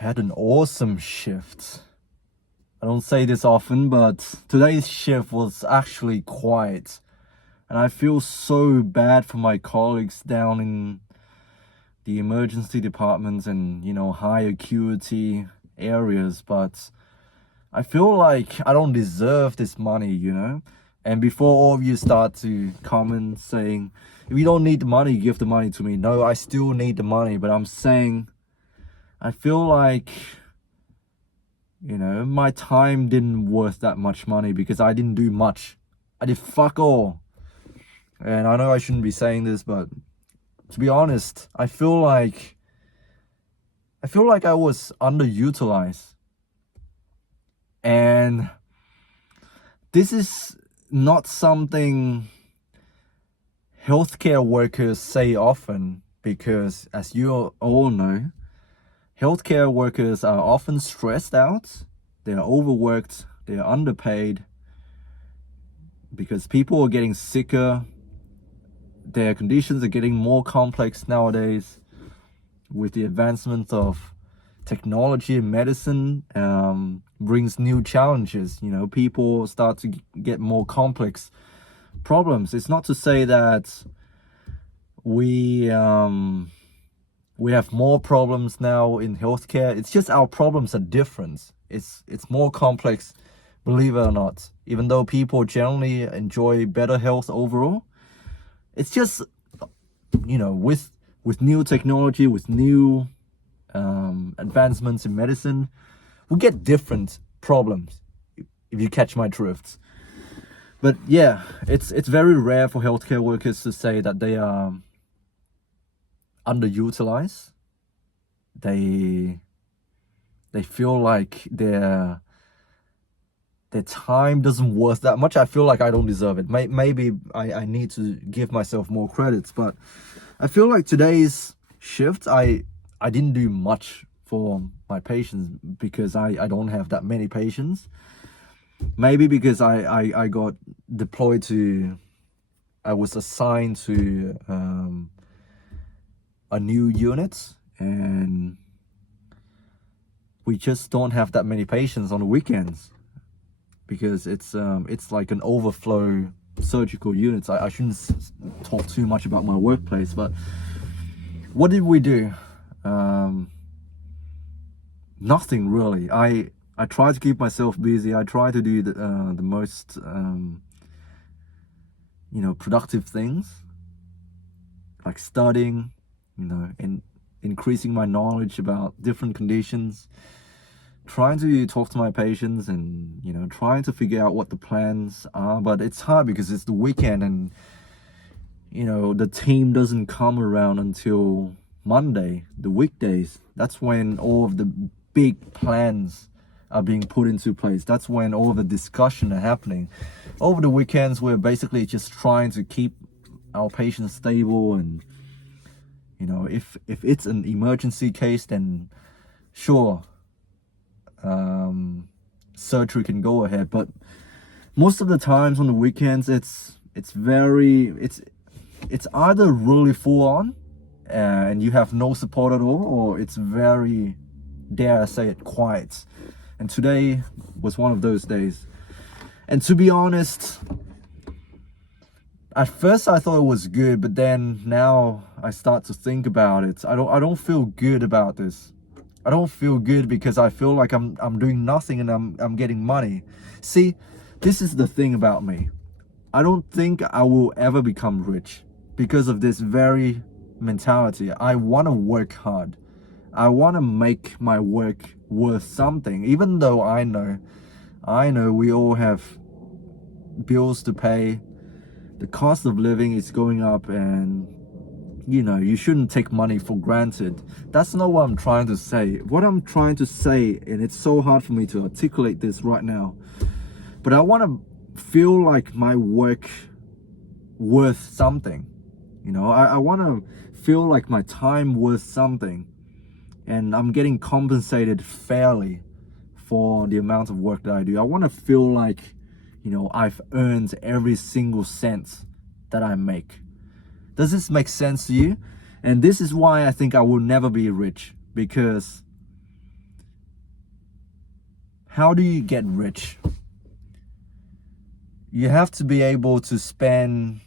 had an awesome shift. I don't say this often, but today's shift was actually quiet. And I feel so bad for my colleagues down in the emergency departments and, high acuity areas, but I feel like I don't deserve this money. And before all of you start to comment saying, if you don't need the money, give the money to me. No, I still need the money, but I'm saying, I feel like, my time didn't worth that much money because I didn't do much. I did fuck all. And I know I shouldn't be saying this, but to be honest, I feel like I was underutilized. And this is not something healthcare workers say often because, as you all know, healthcare workers are often stressed out, they're overworked, they're underpaid because people are getting sicker, their conditions are getting more complex nowadays with the advancement of technology and medicine. Brings new challenges. People start to get more complex problems. It's not to say that we have more problems now in healthcare. It's just our problems are different. It's more complex, believe it or not. Even though people generally enjoy better health overall, it's just with new technology, with new advancements in medicine, we get different problems, if you catch my drift. But yeah, it's very rare for healthcare workers to say that they are underutilized. They feel like their time doesn't worth that much. I feel like I don't deserve it. Maybe I need to give myself more credits, but I feel like today's shift, I didn't do much for my patients because I don't have that many patients. Maybe because I got deployed I was assigned to a new unit, and we just don't have that many patients on the weekends because it's like an overflow surgical unit. I shouldn't talk too much about my workplace, but what did we do? Nothing really. I try to keep myself busy. I try to do the most productive things, like studying, and increasing my knowledge about different conditions, trying to talk to my patients, and trying to figure out what the plans are. But it's hard because it's the weekend, and the team doesn't come around until Monday, the weekdays. That's when all of the big plans are being put into place. That's when all of the discussion are happening. Over the weekends, we're basically just trying to keep our patients stable, and if it's an emergency case, then sure, surgery can go ahead. But most of the times on the weekends, it's either really full on and you have no support at all, or it's very, dare I say it, quiet. And today was one of those days. And to be honest, at first I thought it was good, but then now I start to think about it. I don't feel good about this. I don't feel good because I feel like I'm doing nothing and I'm getting money. See, this is the thing about me. I don't think I will ever become rich because of this very mentality. I want to work hard. I want to make my work worth something, even though I know we all have bills to pay. The cost of living is going up, and you shouldn't take money for granted. That's not what I'm trying to say. What I'm trying to say, and it's so hard for me to articulate this right now, but I want to feel like my work worth something. I want to feel like my time worth something, and I'm getting compensated fairly for the amount of work that I do. I want to feel like I've earned every single cent that I make. Does this make sense to you? And this is why I think I will never be rich, because how do you get rich? You have to be able to spend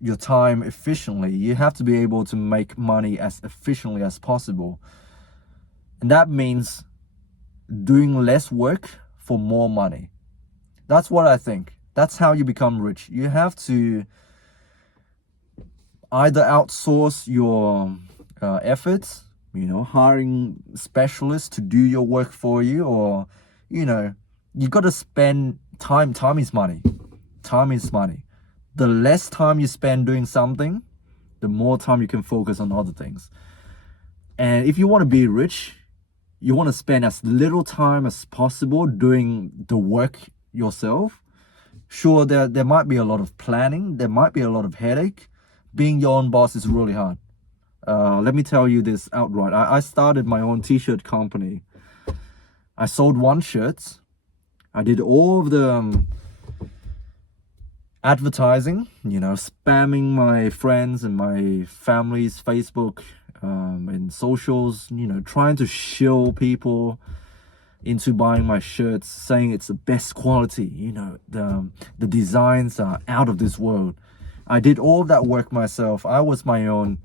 your time efficiently. You have to be able to make money as efficiently as possible. And that means doing less work for more money. That's what I think. That's how you become rich. You have to either outsource your efforts, hiring specialists to do your work for you, or, you got to spend time. Time is money. Time is money. The less time you spend doing something, the more time you can focus on other things. And if you want to be rich, you want to spend as little time as possible doing the work yourself. Sure, there might be a lot of planning. There might be a lot of headache. Being your own boss is really hard. Let me tell you this outright. I started my own t-shirt company. I sold one shirt. I did all of the advertising, spamming my friends and my family's Facebook and socials, trying to shill people into buying my shirts, saying it's the best quality, the designs are out of this world. I did all of that work myself. I was my own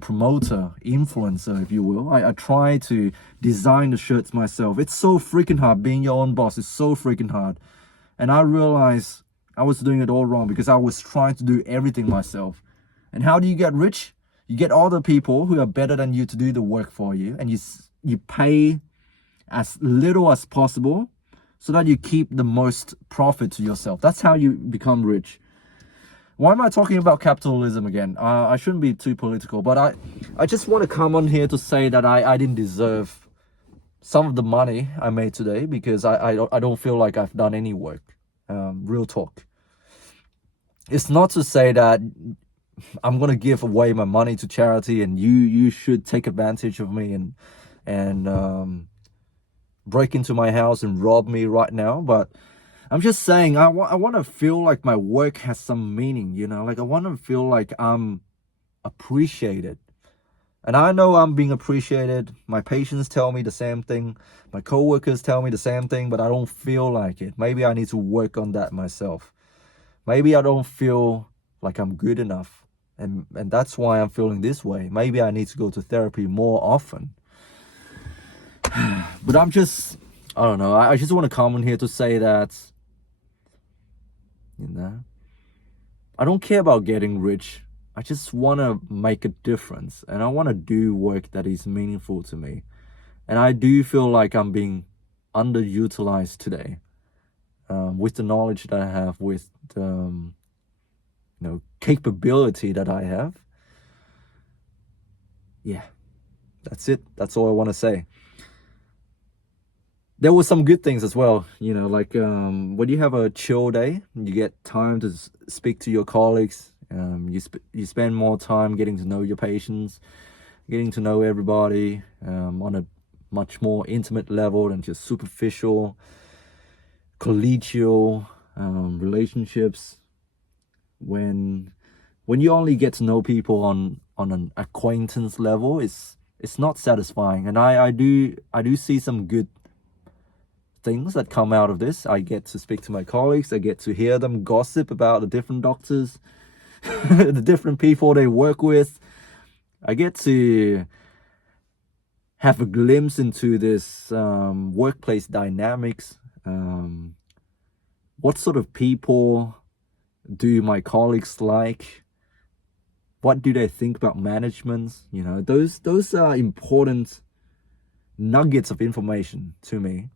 promoter, influencer, if you will. I tried to design the shirts myself. It's so freaking hard. Being your own boss is so freaking hard. And I realized I was doing it all wrong because I was trying to do everything myself. And how do you get rich? You get other people who are better than you to do the work for you, and you pay as little as possible so that you keep the most profit to yourself. That's how you become rich. Why am I talking about capitalism again? I shouldn't be too political, but I just want to come on here to say that I didn't deserve some of the money I made today because I don't feel like I've done any work. Real talk. It's not to say that I'm gonna give away my money to charity and you should take advantage of me and break into my house and rob me right now, but I'm just saying I want to feel like my work has some meaning, like I want to feel like I'm appreciated. And I know I'm being appreciated. My patients tell me the same thing. My coworkers tell me the same thing, but I don't feel like it. Maybe I need to work on that myself. Maybe I don't feel like I'm good enough. And that's why I'm feeling this way. Maybe I need to go to therapy more often. But I don't know. I just want to come in here to say that, I don't care about getting rich. I just want to make a difference. And I want to do work that is meaningful to me. And I do feel like I'm being underutilized today. With the knowledge that I have, with the capability that I have. Yeah, that's it. That's all I want to say. There were some good things as well, like when you have a chill day, you get time to speak to your colleagues. You spend more time getting to know your patients, getting to know everybody on a much more intimate level than just superficial, collegial relationships. When you only get to know people on an acquaintance level, it's not satisfying. And I do see some good things that come out of this. I get to speak to my colleagues. I get to hear them gossip about the different doctors, the different people they work with. I get to have a glimpse into this workplace dynamics. What sort of people do my colleagues like? What do they think about management? Those are important nuggets of information to me.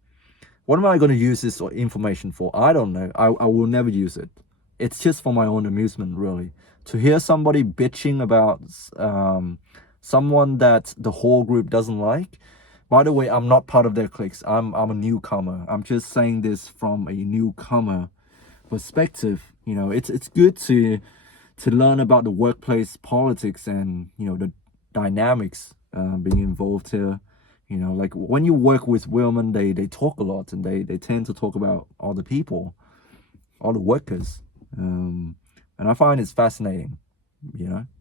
What am I going to use this information for? I don't know. I will never use it. It's just for my own amusement, really. To hear somebody bitching about someone that the whole group doesn't like. By the way, I'm not part of their cliques. I'm a newcomer. I'm just saying this from a newcomer perspective. It's good to learn about the workplace politics and the dynamics being involved here. Like when you work with women, they talk a lot and they tend to talk about all the people, all the workers, and I find it's fascinating.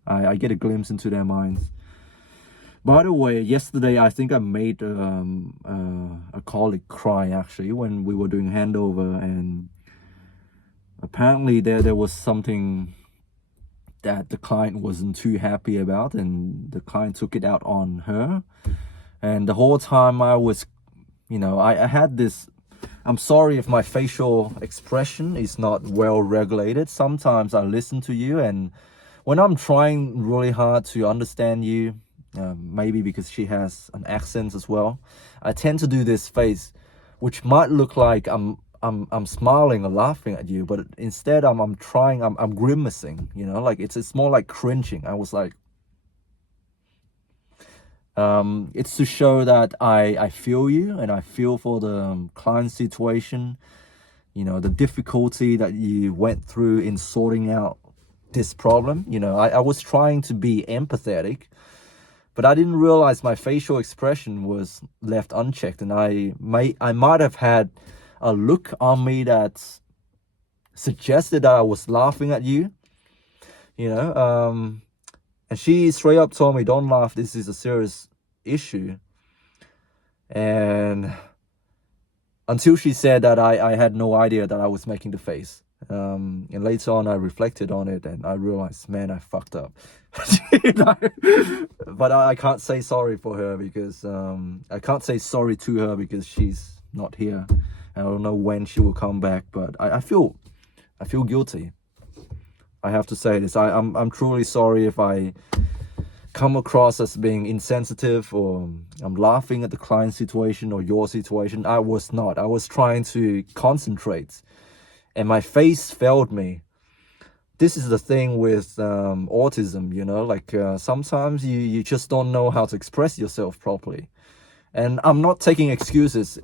I get a glimpse into their minds. By the way, yesterday I think I made a colleague cry actually when we were doing handover, and apparently there was something that the client wasn't too happy about, and the client took it out on her. And the whole time I was, I had this, I'm sorry if my facial expression is not well regulated. Sometimes I listen to you, and when I'm trying really hard to understand you, maybe because she has an accent as well, I tend to do this face, which might look like I'm smiling or laughing at you, but instead I'm grimacing, like it's more like cringing. I was like, it's to show that I feel you, and I feel for the client situation, the difficulty that you went through in sorting out this problem. I was trying to be empathetic, but I didn't realize my facial expression was left unchecked, and I might have had a look on me that suggested that I was laughing at you, and she straight up told me, don't laugh, this is a serious issue. And until she said that, I had no idea that I was making the face. And later on I reflected on it, and I realized, man, I fucked up. But I can't say sorry for her because I can't say sorry to her because she's not here. I don't know when she will come back, but I feel guilty. I have to say this. I'm truly sorry if I come across as being insensitive, or I'm laughing at the client situation or your situation. I was not. I was trying to concentrate, and my face failed me. This is the thing with autism, like sometimes you just don't know how to express yourself properly. And I'm not taking excuses.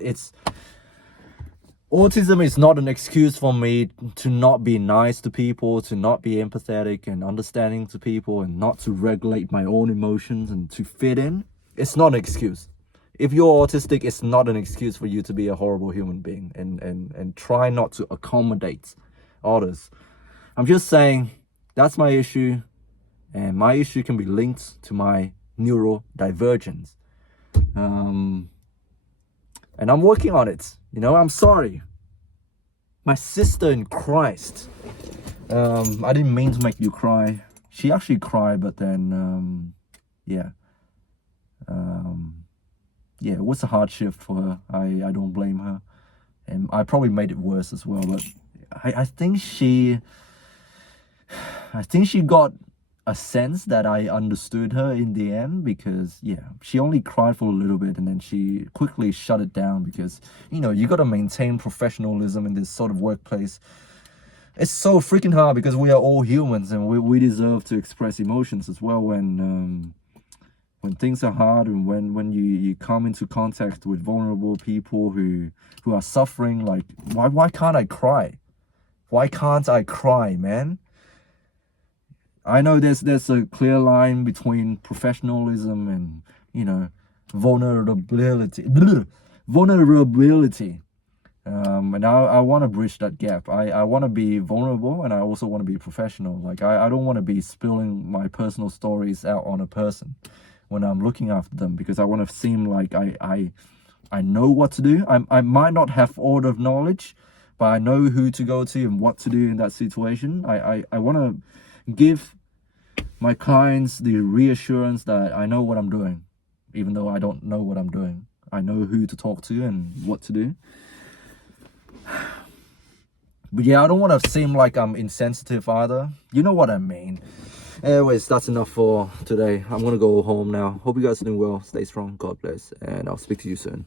Autism is not an excuse for me to not be nice to people, to not be empathetic and understanding to people, and not to regulate my own emotions and to fit in. It's not an excuse. If you're autistic, it's not an excuse for you to be a horrible human being and try not to accommodate others. I'm just saying that's my issue, and my issue can be linked to my neurodivergence. And I'm working on it. I'm sorry. My sister in Christ. I didn't mean to make you cry. She actually cried, but then, yeah. Yeah, it was a hard shift for her. I don't blame her. And I probably made it worse as well, but I think she got a sense that I understood her in the end, because she only cried for a little bit and then she quickly shut it down, because you got to maintain professionalism in this sort of workplace. It's so freaking hard because we are all humans, and we deserve to express emotions as well when things are hard, and when you come into contact with vulnerable people who are suffering. Like, why can't I cry? Why can't I cry, man? I know there's a clear line between professionalism and vulnerability. And I want to bridge that gap. I want to be vulnerable, and I also want to be professional. Like, I don't want to be spilling my personal stories out on a person when I'm looking after them, because I want to seem like I know what to do. I might not have all of knowledge, but I know who to go to and what to do in that situation. I want to give my clients the reassurance that I know what I'm doing, even though I don't know what I'm doing. I know who to talk to and what to do. But yeah, I don't want to seem like I'm insensitive either. You know what I mean. Anyways, that's enough for today. I'm gonna go home now. Hope you guys are doing well. Stay strong. God bless. And I'll speak to you soon.